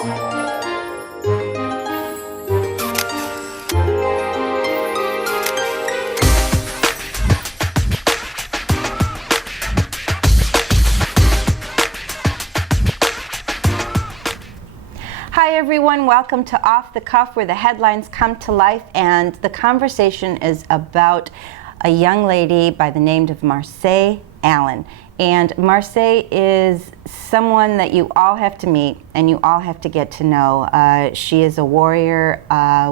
Hi everyone, welcome to Off the Cuff, where the headlines come to life, and the conversation is about a young lady by the name of Marseille Allen. And Marseille is someone that you all have to meet and you all have to get to know. She is a warrior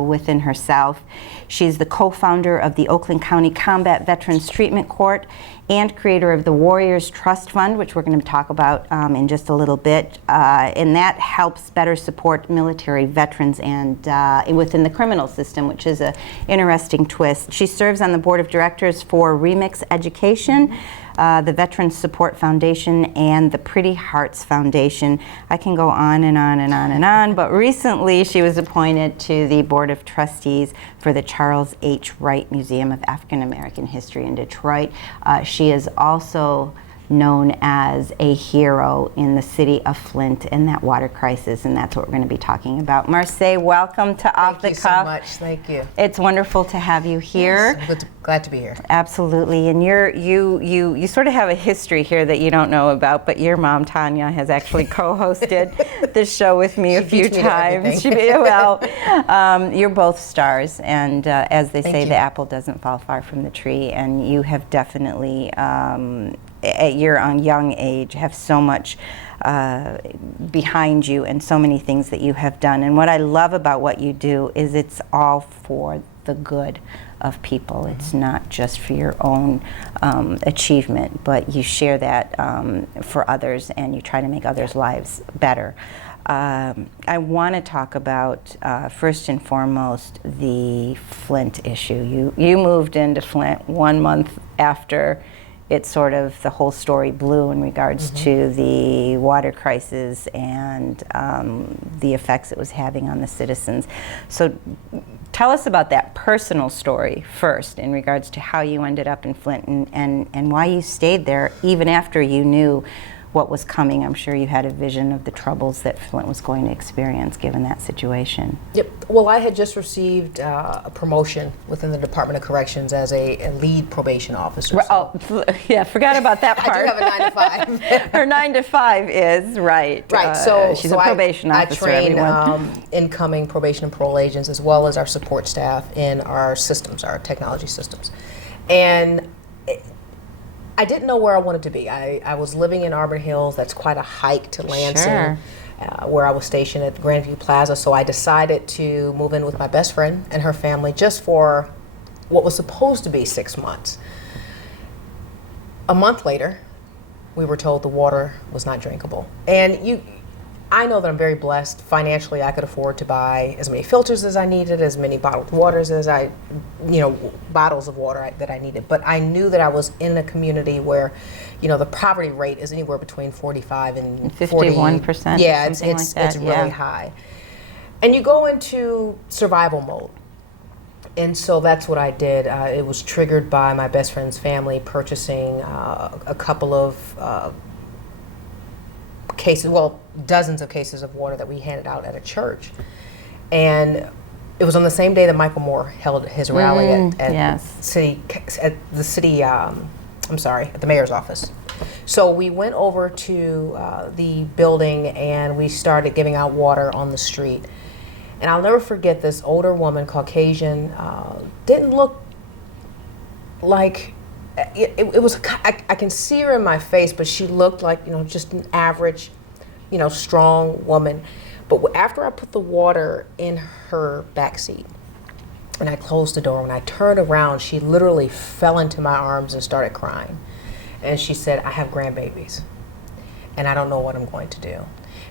within herself. She's the co-founder of the Oakland County Combat Veterans Treatment Court and creator of the Warriors Trust Fund, which we're going to talk about in just a little bit. And that helps better support military veterans and within the criminal system, which is an interesting twist. She serves on the board of directors for Remix Education, the Veterans Support Foundation, and the Pretty Hearts Foundation. I can go on and on and on and on, but recently she was appointed to the Board of Trustees for the Charles H. Wright Museum of African American History in Detroit. She is also known as a hero in the city of Flint and that water crisis, and that's what we're going to be talking about. Marseille, welcome to Off the Cuff. Thank you so much. Thank you. It's wonderful to have you here. Yes, glad to be here. Absolutely, and you sort of have a history here that you don't know about, but your mom Tanya has actually co-hosted this show with me a few times. You're both stars, and as they say, the apple doesn't fall far from the tree, and you have definitely at your young age have so much behind you and so many things that you have done. And what I love about what you do is it's all for the good of people. Mm-hmm. It's not just for your own achievement, but you share that for others, and you try to make others' lives better. I want to talk about, first and foremost, the Flint issue. You moved into Flint 1 month after the whole story blew in regards to the water crisis and the effects it was having on the citizens. So tell us about that personal story first in regards to how you ended up in Flint and why you stayed there even after you knew what was coming. I'm sure you had a vision of the troubles that Flint was going to experience given that situation. Yep. Well, I had just received a promotion within the Department of Corrections as a lead probation officer. Yeah, forgot about that part. I do have a 9 to 5. Her 9 to 5 is, right. She's a probation officer. I train incoming probation and parole agents as well as our support staff in our systems, our technology systems. And I didn't know where I wanted to be. I was living in Auburn Hills. That's quite a hike to Lansing, where I was stationed at Grandview Plaza. So I decided to move in with my best friend and her family just for what was supposed to be 6 months. A month later, we were told the water was not drinkable. And I know that I'm very blessed. Financially, I could afford to buy as many filters as I needed, as many bottled waters as bottles of water that I needed. But I knew that I was in a community where, the poverty rate is anywhere between 45 and 51%. Yeah, it's really high. And you go into survival mode. And so that's what I did. It was triggered by my best friend's family purchasing a couple of cases, dozens of cases of water that we handed out at a church. And it was on the same day that Michael Moore held his rally at the mayor's office. So we went over to the building and we started giving out water on the street. And I'll never forget this older woman, Caucasian, didn't look like, it was, I can see her in my face, but she looked like, just an average, strong woman. But after I put the water in her backseat and I closed the door, when I turned around, she literally fell into my arms and started crying. And she said, I have grandbabies and I don't know what I'm going to do.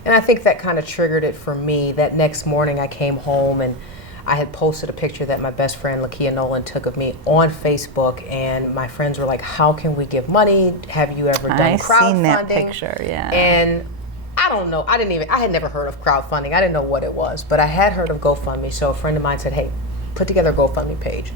And I think that kind of triggered it for me. That next morning I came home and I had posted a picture that my best friend Lakia Nolan took of me on Facebook, and my friends were like, how can we give money? Have you ever done crowdfunding? I've seen that picture, yeah. And I don't know, I had never heard of crowdfunding. I didn't know what it was, but I had heard of GoFundMe. So a friend of mine said, hey, put together a GoFundMe page.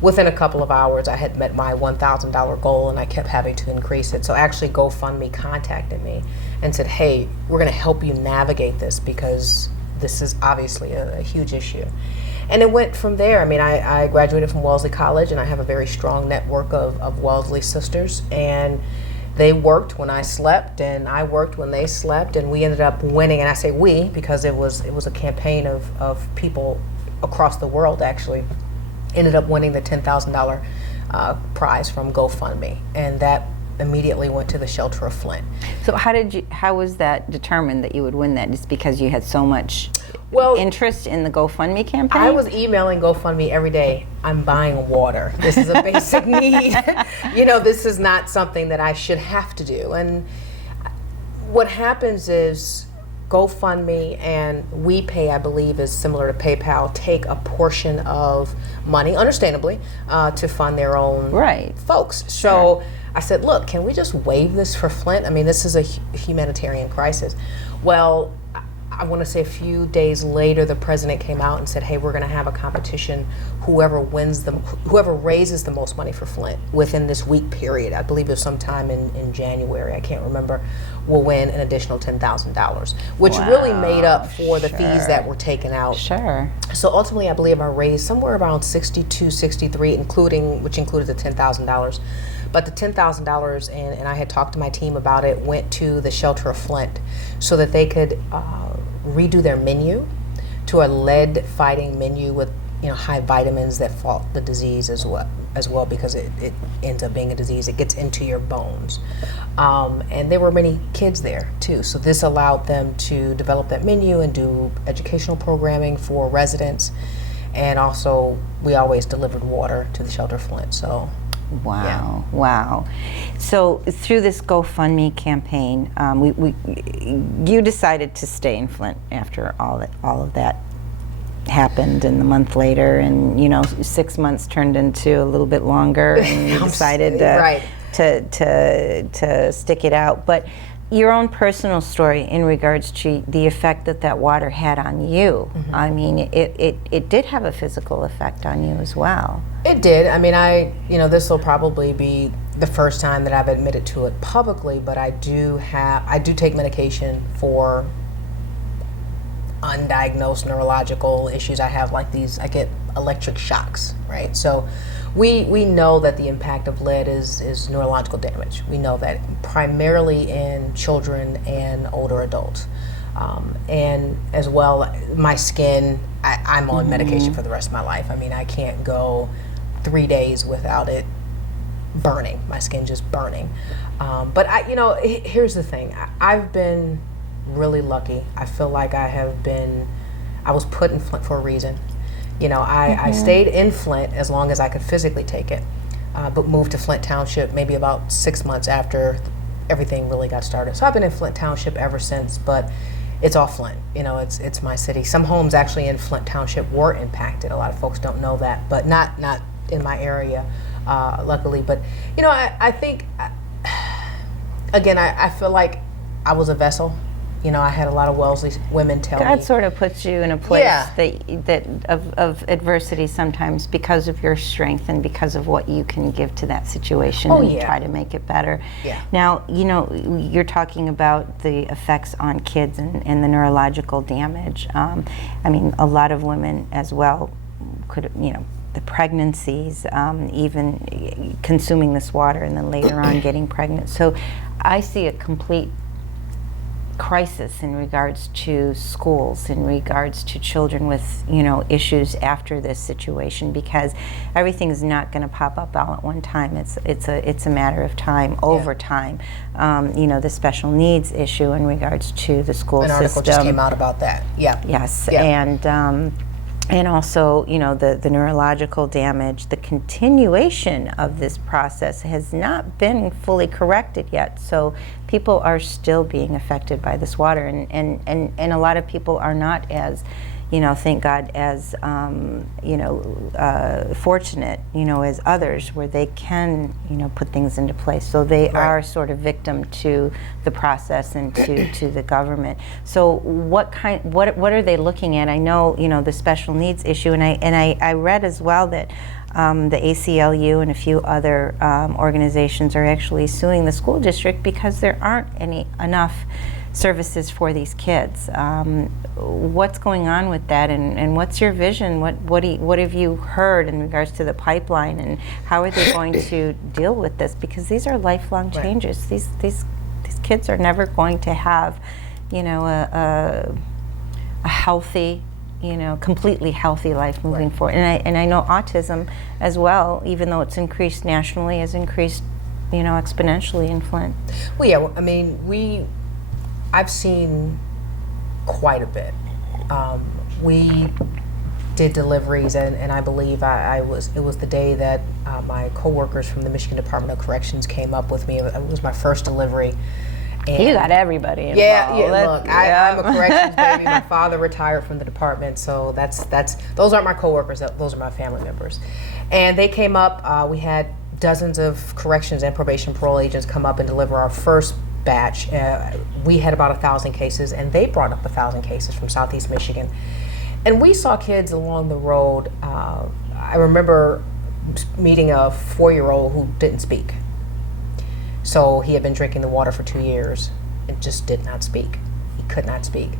within a couple of hours, I had met my $1,000 goal, and I kept having to increase it. So actually, GoFundMe contacted me and said, "Hey, we're going to help you navigate this because this is obviously a huge issue." And it went from there. I mean, I graduated from Wellesley College, and I have a very strong network of Wellesley sisters, and they worked when I slept, and I worked when they slept, and we ended up winning. And I say we because it was a campaign of people across the world actually ended up winning the $10,000 prize from GoFundMe, and that immediately went to the shelter of Flint. So how was that determined that you would win that? Just because you had so much interest in the GoFundMe campaign? I was emailing GoFundMe every day. I'm buying water. This is a basic need. This is not something that I should have to do. And what happens is GoFundMe and WePay, I believe, is similar to PayPal, take a portion of money, understandably, to fund their own folks. So I said, look, can we just waive this for Flint? I mean, this is a humanitarian crisis. Well, I want to say a few days later, the president came out and said, hey, we're going to have a competition. Whoever raises the most money for Flint within this week period, I believe it was sometime in January, I can't remember, will win an additional $10,000, which really made up for the fees that were taken out. Sure. So ultimately, I believe I raised somewhere around 62, 63, which included the $10,000. But the $10,000, and I had talked to my team about it, went to the shelter of Flint so that they could redo their menu to a lead-fighting menu with high vitamins that fought the disease as well because it ends up being a disease. It gets into your bones. And there were many kids there too. So this allowed them to develop that menu and do educational programming for residents. And also, we always delivered water to the shelter of Flint. So. Wow. So through this GoFundMe campaign, you decided to stay in Flint after all of that happened, and a month later, and 6 months turned into a little bit longer, and you decided to stick it out. But your own personal story in regards to the effect that water had on you. Mm-hmm. I mean, it did have a physical effect on you as well. It did. I mean, this will probably be the first time that I've admitted to it publicly, but I do take medication for undiagnosed neurological issues I have, like these. I get electric shocks, right? So we know that the impact of lead is neurological damage. We know that primarily in children and older adults. And as well, my skin, I'm on medication for the rest of my life. I mean, I can't go 3 days without it burning, my skin just burning. But here's the thing. I've been really lucky. I feel like I was put in Flint for a reason. I stayed in Flint as long as I could physically take it, but moved to Flint Township maybe about 6 months after everything really got started. So I've been in Flint Township ever since, but it's all Flint. It's my city. Some homes actually in Flint Township were impacted. A lot of folks don't know that, but not in my area, luckily. But I think, again, I feel like I was a vessel. I had a lot of Wellesley women tell me. God sort of puts you in a place that of adversity sometimes because of your strength and because of what you can give to that situation and try to make it better. Yeah. Now, you're talking about the effects on kids and the neurological damage. I mean, a lot of women as well could, the pregnancies, even consuming this water and then later on getting pregnant. So I see a complete crisis in regards to schools, in regards to children with issues after this situation, because everything is not going to pop up all at one time. It's a matter of time, over time. The special needs issue in regards to the school system. An article just came out about that. Yeah. Yes, yeah. And also, the neurological damage, the continuation of this process has not been fully corrected yet. So people are still being affected by this water, and a lot of people are not as, thank God, as fortunate, as others, where they can, put things into place. So they are sort of victim to the process and to the government. So what are they looking at? I know, the special needs issue, and I read as well that the ACLU and a few other organizations are actually suing the school district because there aren't enough services for these kids. What's going on with that, and what's your vision? What have you heard in regards to the pipeline, and how are they going to deal with this? Because these are lifelong changes. These kids are never going to have, a healthy, completely healthy life moving forward. And I know autism as well, even though it's increased nationally, has increased, exponentially in Flint. Well, yeah, I mean, I've seen quite a bit. We did deliveries, and I believe it was the day that my coworkers from the Michigan Department of Corrections came up with me. It was my first delivery. And you got everybody involved. Look, I'm a corrections baby. My father retired from the department, so those aren't my coworkers. Those are my family members. And they came up. We had dozens of corrections and probation parole agents come up and deliver our first batch. We had about 1,000 cases, and they brought up 1,000 cases from Southeast Michigan. And we saw kids along the road. I remember meeting a 4-year-old who didn't speak. So he had been drinking the water for 2 years and just did not speak. He could not speak.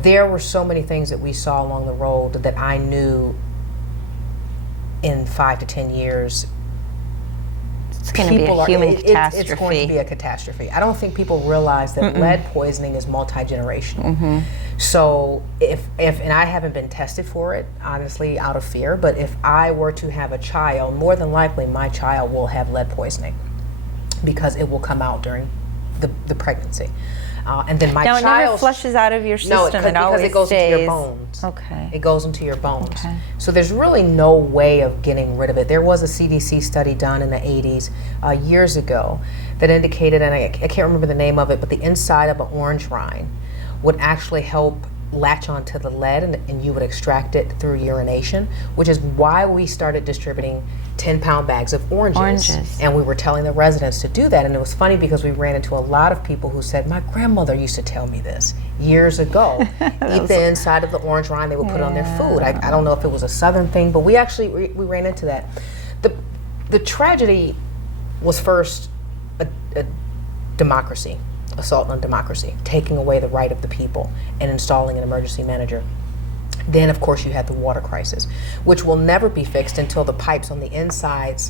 There were so many things that we saw along the road that I knew in 5 to 10 years it's going to be a human catastrophe. It's going to be a catastrophe. I don't think people realize that lead poisoning is multi-generational. So and I haven't been tested for it, honestly, out of fear, but if I were to have a child, more than likely my child will have lead poisoning because it will come out during the pregnancy. And then my child... Now, it never flushes out of your system. No, because it goes into your bones. Okay. It goes into your bones. Okay. So there's really no way of getting rid of it. There was a CDC study done in the 80s, years ago, that indicated, and I can't remember the name of it, but the inside of an orange rind would actually help latch onto the lead, and you would extract it through urination, which is why we started distributing 10-pound bags of oranges. And we were telling the residents to do that. And it was funny because we ran into a lot of people who said, my grandmother used to tell me this years ago. Eat the inside of the orange rind, they would put it on their food. I don't know if it was a Southern thing, but we actually we ran into that. The tragedy was first a democracy. Assault on democracy, taking away the right of the people and installing an emergency manager. Then, of course, you had the water crisis, which will never be fixed until the pipes on the inside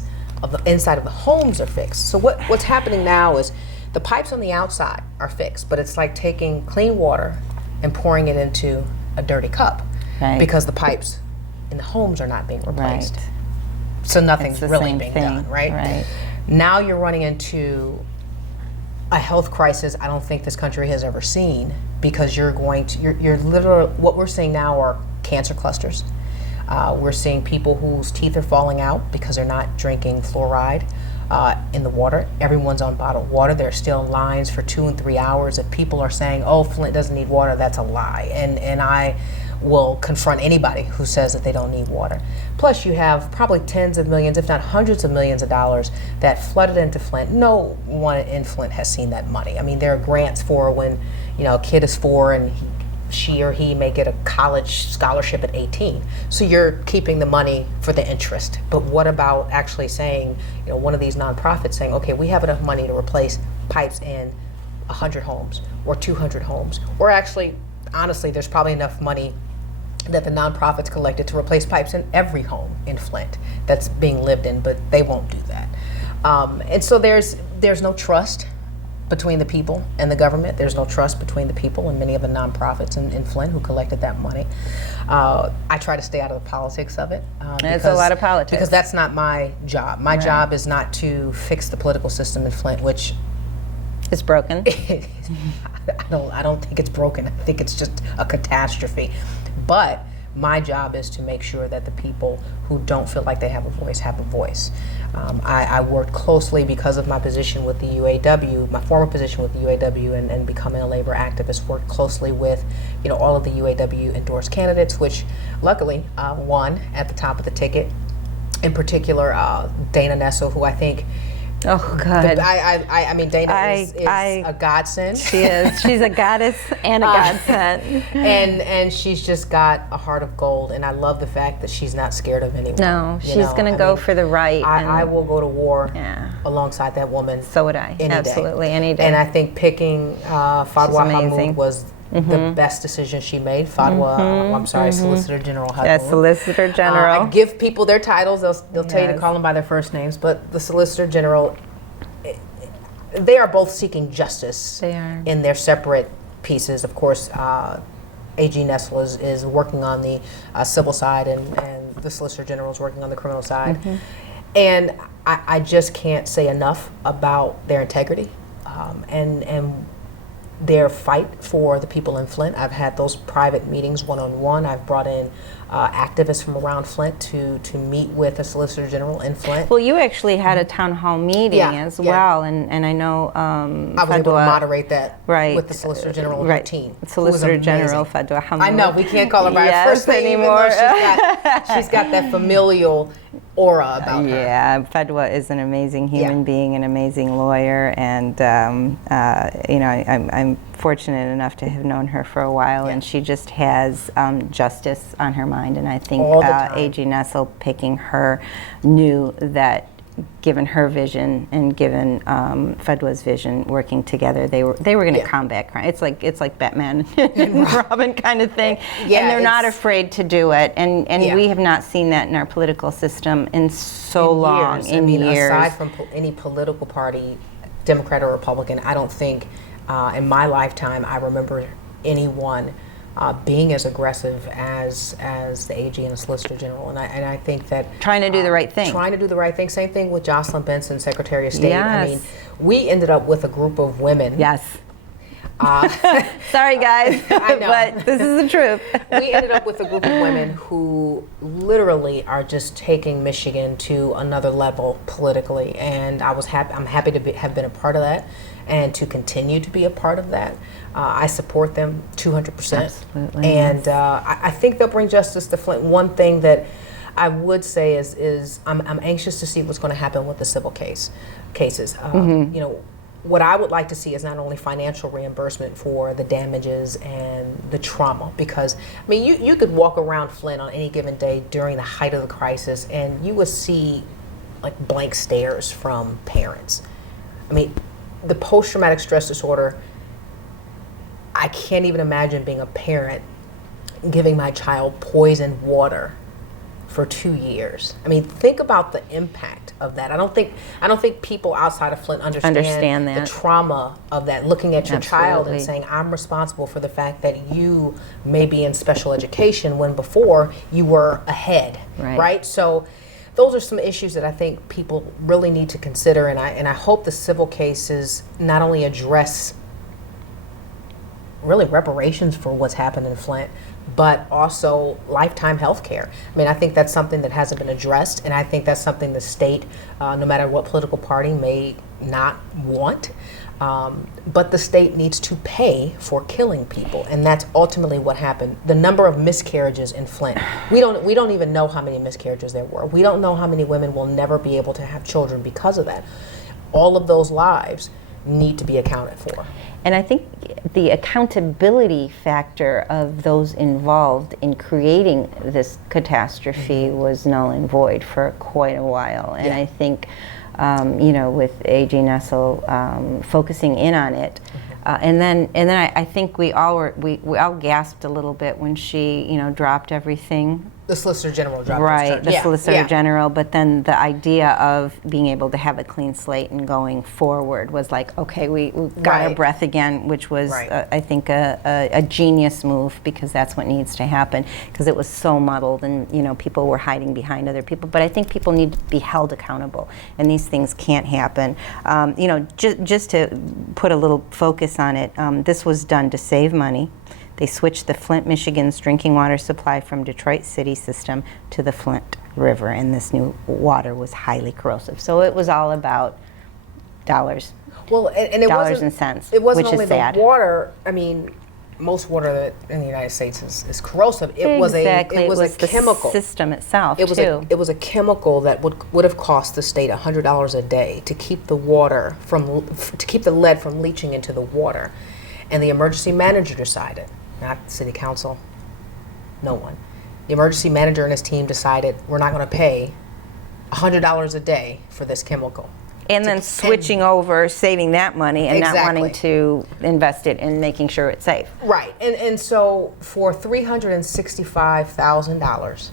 of the homes are fixed. So what's happening now is the pipes on the outside are fixed, but it's like taking clean water and pouring it into a dirty cup, because the pipes in the homes are not being replaced. So nothing's really being done, right? Now you're running into a health crisis I don't think this country has ever seen, because you're literally, what we're seeing now are cancer clusters. We're seeing people whose teeth are falling out because they're not drinking fluoride in the water. Everyone's on bottled water. There are still lines for 2 and 3 hours. If people are saying, oh, Flint doesn't need water, that's a lie. And I will confront anybody who says that they don't need water. Plus, you have probably tens of millions, if not hundreds of millions of dollars that flooded into Flint. No one in Flint has seen that money. I mean, there are grants for when, a kid is 4 and she or he may get a college scholarship at 18. So you're keeping the money for the interest. But what about actually saying, one of these nonprofits saying, okay, we have enough money to replace pipes in 100 homes or 200 homes, or actually, honestly, there's probably enough money that the nonprofits collected to replace pipes in every home in Flint that's being lived in, but they won't do that. And so there's no trust between the people and the government. There's no trust between the people and many of the nonprofits in Flint who collected that money. I try to stay out of the politics of it. It's a lot of politics. Because that's not my job. My job is not to fix the political system in Flint, which is broken. I don't think it's broken. I think it's just a catastrophe. But my job is to make sure that the people who don't feel like they have a voice have a voice. I worked closely because of my position with the UAW, my former position with the UAW, and becoming a labor activist, worked closely with all of the UAW endorsed candidates, which luckily won at the top of the ticket. In particular, Dana Nessel, who I think Oh, good. I mean, Dana is a godsend. She is. She's a goddess and a godsend. And she's just got a heart of gold. And I love the fact that she's not scared of anyone. No, she's going to go for the right. I will go to war alongside that woman. So would I. Absolutely, any day. And I think picking Fadwa Hammoud was the best decision she made. Fadwa, I'm sorry, Solicitor General Hammoud. Yes, Solicitor General. I give people their titles. They'll tell you to call them by their first names. But the Solicitor General, they are both seeking justice. They are. In their separate pieces. Of course, AG Nessel is working on the civil side, and the Solicitor General is working on the criminal side. And I just can't say enough about their integrity and their fight for the people in Flint. I've had those private meetings one-on-one. I've brought in activists from around Flint to meet with the Solicitor General in Flint. Well, you actually had a town hall meeting as well, and I know I was able to moderate that with the Solicitor General and her team. Solicitor General Fadwa Hammoud. I know, we can't call her by her first name anymore. She's got that familial aura about her. Yeah, Fadwa is an amazing human being, an amazing lawyer, and you know, I'm fortunate enough to have known her for a while, and she just has justice on her mind, and I think AG Nessel picking her knew that given her vision and given Fadwa's vision, working together, they were going to combat crime. It's like Batman and Robin kind of thing, and they're not afraid to do it. And we have not seen that in our political system in so long. In years. Aside from any political party, Democrat or Republican, I don't think in my lifetime I remember anyone being as aggressive as the AG and the Solicitor General, and I think that trying to do the right thing. Trying to do the right thing. Same thing with Jocelyn Benson, Secretary of State. I mean, we ended up with a group of women. Yes. Sorry, guys, I know. But this is the truth. We ended up with a group of women who literally are just taking Michigan to another level politically, and I'm happy to have been a part of that, and to continue to be a part of that. I support them 200%. Absolutely. And I think they'll bring justice to Flint. One thing that I would say is I'm anxious to see what's going to happen with the civil cases. You know, what I would like to see is not only financial reimbursement for the damages and the trauma, because I mean, you could walk around Flint on any given day during the height of the crisis, and you would see like blank stares from parents. I mean, the post-traumatic stress disorder, I can't even imagine being a parent giving my child poisoned water for 2 years. I mean, think about the impact of that. I don't think people outside of Flint understand the trauma of that, looking at your child and saying, I'm responsible for the fact that you may be in special education when before you were ahead, right? So those are some issues that I think people really need to consider, and I hope the civil cases not only address really reparations for what's happened in Flint, but also lifetime health care. I mean, I think that's something that hasn't been addressed, and I think that's something the state, no matter what political party, may not want. But the state needs to pay for killing people, and that's ultimately what happened. The number of miscarriages in Flint, we don't even know how many miscarriages there were. We don't know how many women will never be able to have children because of that. All of those lives need to be accounted for. And I think the accountability factor of those involved in creating this catastrophe was null and void for quite a while. And I think, you know, with AG Nessel focusing in on it, and then I think we all gasped a little bit when she, you know, dropped everything. The Solicitor General dropped the Solicitor General, but then the idea of being able to have a clean slate and going forward was like, okay, we got our breath again, which was, I think, a genius move, because that's what needs to happen, because it was so muddled and, you know, people were hiding behind other people. But I think people need to be held accountable, and these things can't happen. You know, just to put a little focus on it, this was done to save money. They switched the Flint, Michigan's drinking water supply from Detroit city system to the Flint River, and this new water was highly corrosive. So it was all about dollars. Well, and it dollars wasn't, and cents. It wasn't which only is sad. The water. I mean, most water in the United States is corrosive. It was a the chemical system itself. It was a chemical that would have cost the state $100 a day to keep the lead from leaching into the water, and the emergency manager decided, not the city council, no one. The emergency manager and his team decided we're not going to pay $100 a day for this chemical. And then switching over, saving that money, and not wanting to invest it in making sure it's safe. Right. And so for $365,000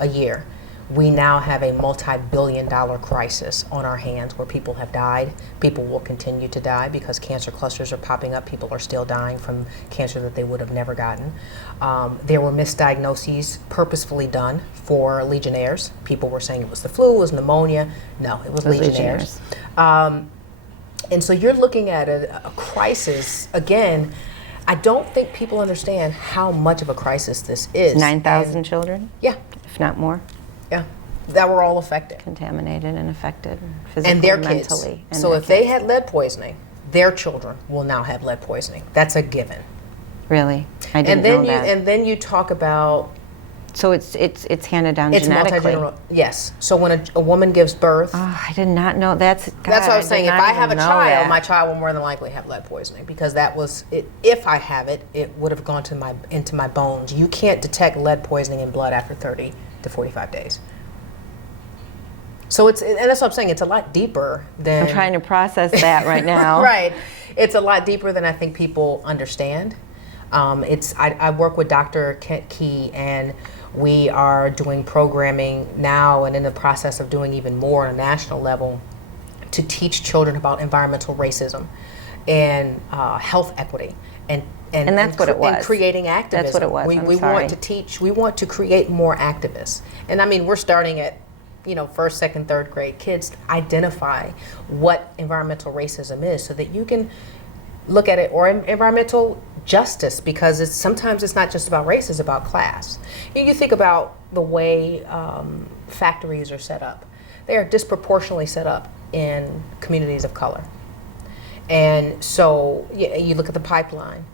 a year, we now have a multi-billion-dollar crisis on our hands where people have died. People will continue to die because cancer clusters are popping up. People are still dying from cancer that they would have never gotten. There were misdiagnoses purposefully done for Legionnaires. People were saying it was the flu, it was pneumonia. No, it was Legionnaires. And so you're looking at a crisis. Again, I don't think people understand how much of a crisis this is. 9,000 children? Yeah. If not more. Yeah, that were all affected. Contaminated and affected physically, and their mentally. Kids. So if they had lead poisoning, their children will now have lead poisoning. That's a given. Really? I didn't know that. And then you talk about... So it's handed down genetically? Yes. So when a woman gives birth... Oh, I did not know. That's what I was saying. If I have a child, my child will more than likely have lead poisoning because that was... If I have it, it would have gone into my bones. You can't detect lead poisoning in blood after 30 to 45 days. So and that's what I'm saying, it's a lot deeper than... I'm trying to process that right now. Right. It's a lot deeper than I think people understand. I work with Dr. Kent Key, and we are doing programming now and in the process of doing even more on a national level to teach children about environmental racism and health equity. And that's what it was. And creating activism. That's what it was. We want to teach. We want to create more activists. And I mean, we're starting at, first, second, third grade kids identify what environmental racism is, so that you can look at it, or environmental justice, because sometimes it's not just about race; it's about class. You think about the way factories are set up; they are disproportionately set up in communities of color. And so you look at the pipeline.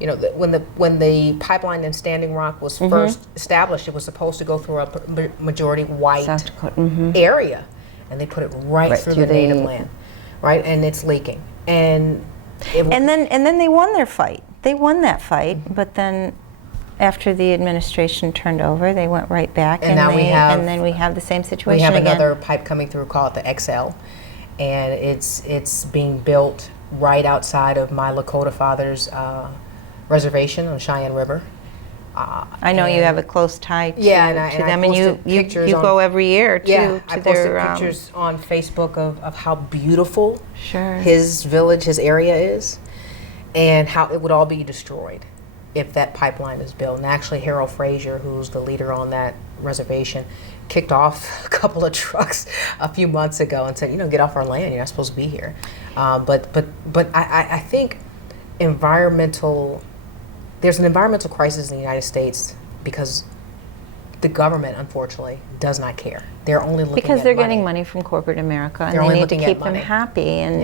When the pipeline in Standing Rock was first established, it was supposed to go through a majority white area, and they put it right through the native land, right? And it's leaking. And then they won their fight. They won that fight, but then after the administration turned over, they went right back, and then we have the same situation again. We have another pipe coming through called the XL, and it's being built right outside of my Lakota father's reservation on Cheyenne River. I know you have a close tie to them, and you go every year to I their... posted pictures on Facebook of how beautiful sure. his village, his area is, and how it would all be destroyed if that pipeline is built. And actually Harold Frazier, who's the leader on that reservation, kicked off a couple of trucks a few months ago and said, get off our land, you're not supposed to be here. But I think there's an environmental crisis in the United States because the government, unfortunately, does not care. They're only looking because at they're money. getting money from corporate America, and They're they only need to looking keep at them money. happy, and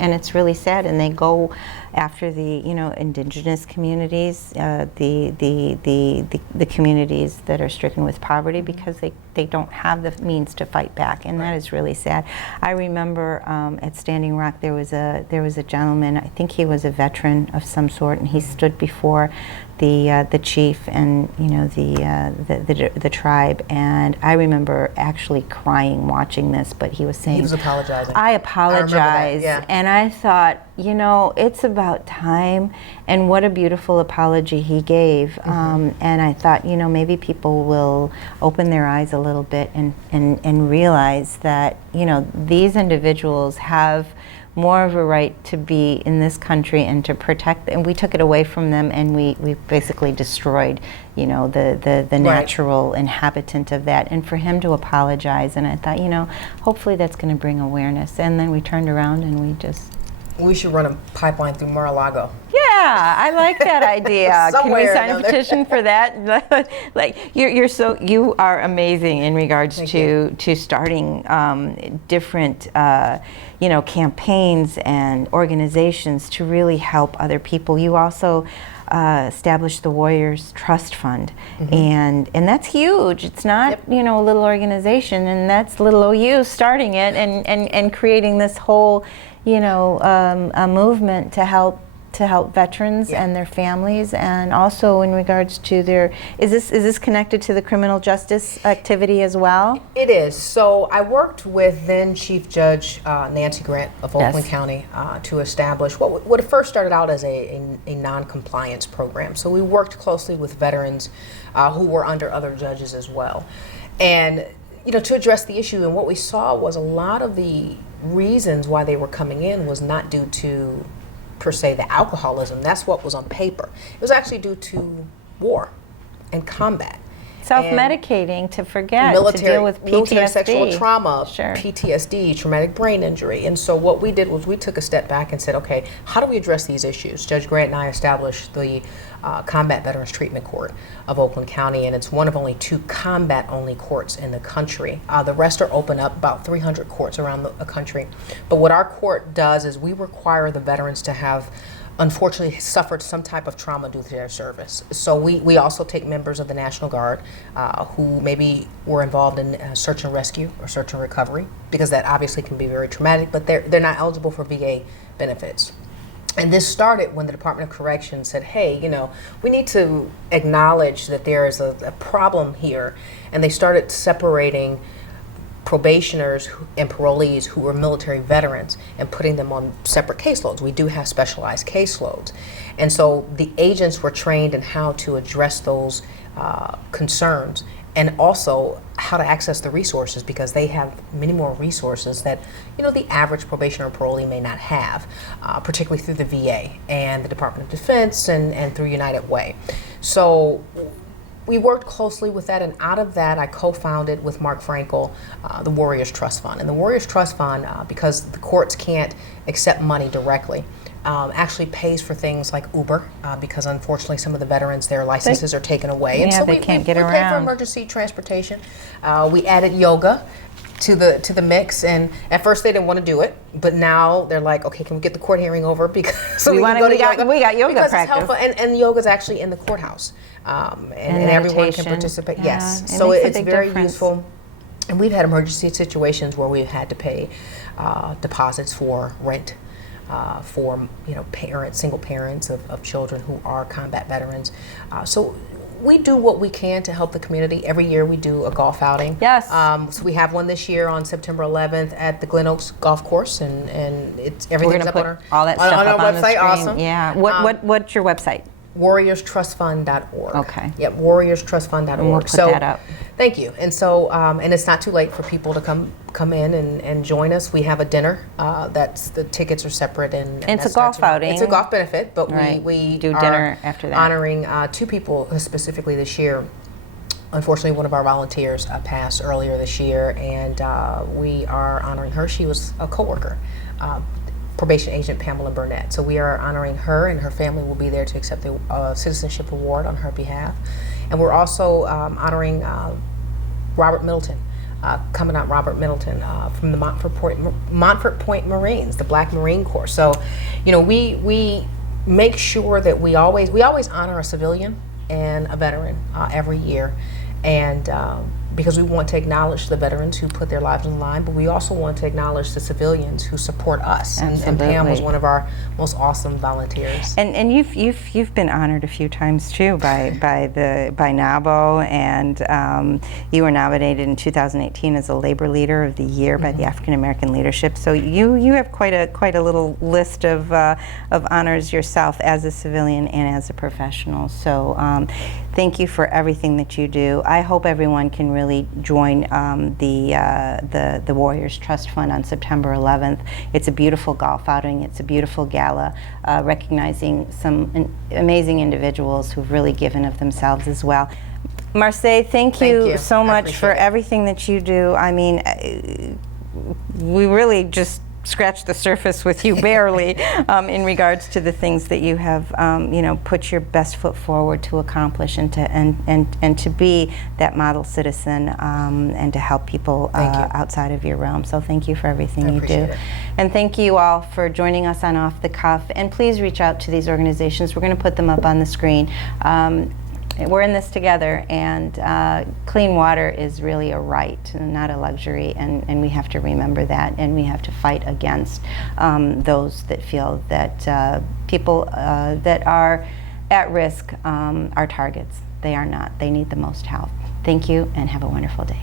and it's really sad. And they go after the indigenous communities, the communities that are stricken with poverty, because they don't have the means to fight back, and that is really sad. I remember at Standing Rock there was a gentleman. I think he was a veteran of some sort, and he stood before the chief and the tribe, and I remember actually crying watching this. But he was saying, he was apologizing. I apologize, and I thought, it's about time, and what a beautiful apology he gave. And I thought, maybe people will open their eyes a little bit and realize that these individuals have more of a right to be in this country and to protect, and we took it away from them, and we basically destroyed, the natural inhabitant of that. And for him to apologize, and I thought, hopefully that's going to bring awareness. And then we turned around and we should run a pipeline through Mar-a-Lago. Yeah, I like that idea. Can we sign a petition for that? Like you are amazing in regards to starting different campaigns and organizations to really help other people. You also established the Warriors Trust Fund, and that's huge. It's not a little organization, and that's little OU starting it and creating this whole a movement to help veterans and their families, and also in regards to their, is this connected to the criminal justice activity as well? It is. So I worked with then Chief Judge Nancy Grant of Oakland County to establish what it first started out as a non-compliance program. So we worked closely with veterans who were under other judges as well, and to address the issue. And what we saw was a lot of the reasons why they were coming in was not due to per se the alcoholism. That's what was on paper. It was actually due to war and combat. Self-medicating to forget, to deal with PTSD. Military sexual trauma, Sure. PTSD, traumatic brain injury. And so what we did was we took a step back and said, okay, how do we address these issues? Judge Grant and I established the Combat Veterans Treatment Court of Oakland County, and it's one of only 2 combat-only courts in the country. The rest are open up, about 300 courts around the country. But what our court does is we require the veterans to have unfortunately suffered some type of trauma due to their service. So we also take members of the National Guard who maybe were involved in search and rescue or search and recovery, because that obviously can be very traumatic, but they're not eligible for VA benefits. And this started when the Department of Corrections said, hey, we need to acknowledge that there is a problem here. And they started separating probationers and parolees who were military veterans and putting them on separate caseloads. We do have specialized caseloads. And so the agents were trained in how to address those concerns, and also how to access the resources, because they have many more resources that the average probationer or parolee may not have, particularly through the VA and the Department of Defense and through United Way. So we worked closely with that, and out of that I co-founded with Mark Frankel the Warriors Trust Fund. And the Warriors Trust Fund, because the courts can't accept money directly, actually pays for things like Uber, because unfortunately some of the veterans, their licenses are taken away. And so they can't get we pay for around. emergency transportation. We added yoga to the mix, and at first they didn't want to do it, but now they're like, okay, can we get the court hearing over, because we got yoga because practice. It's helpful, and yoga's actually in the courthouse, and everyone can participate. Yes, so it's very useful. And we've had emergency situations where we've had to pay deposits for rent for parents, single parents of children who are combat veterans. So we do what we can to help the community. Every year we do a golf outing. Yes. So we have one this year on September 11th at the Glen Oaks Golf Course, and it's everything's up on our, all that stuff on up our on website. The screen. Awesome. Yeah. What's your website? WarriorsTrustFund.org. Okay. Yep, WarriorsTrustFund.org. And we'll put that up. Thank you. And so, and it's not too late for people to come in and join us. We have a dinner. That's the tickets are separate, and it's a golf outing. It's a golf benefit, but we do are dinner after that. Honoring 2 people specifically this year. Unfortunately, one of our volunteers passed earlier this year, and we are honoring her. She was a coworker. Probation agent Pamela Burnett. So we are honoring her, and her family will be there to accept the citizenship award on her behalf. And we're also honoring Robert Middleton, Commandant Robert Middleton from the Montfort Point Marines, the Black Marine Corps. So, we make sure that we always honor a civilian and a veteran every year, and because we want to acknowledge the veterans who put their lives on the line, but we also want to acknowledge the civilians who support us. And Pam was one of our most awesome volunteers. And you've been honored a few times too by NABO, and you were nominated in 2018 as a Labor Leader of the Year by the African American Leadership. So you have quite a little list of honors yourself as a civilian and as a professional. So thank you for everything that you do. I hope everyone can really join the Warriors Trust Fund on September 11th. It's a beautiful golf outing. It's a beautiful gala recognizing some amazing individuals who've really given of themselves as well. Marseille, thank you so much for everything that you do. I mean, we really just scratched the surface with you barely in regards to the things that you have, put your best foot forward to accomplish and to be that model citizen and to help people outside of your realm. So thank you for everything you do. It. And thank you all for joining us on Off the Cuff. And please reach out to these organizations. We're going to put them up on the screen. We're in this together, and clean water is really a right, not a luxury, and we have to remember that, and we have to fight against those that feel that people that are at risk are targets. They are not. They need the most help. Thank you, and have a wonderful day.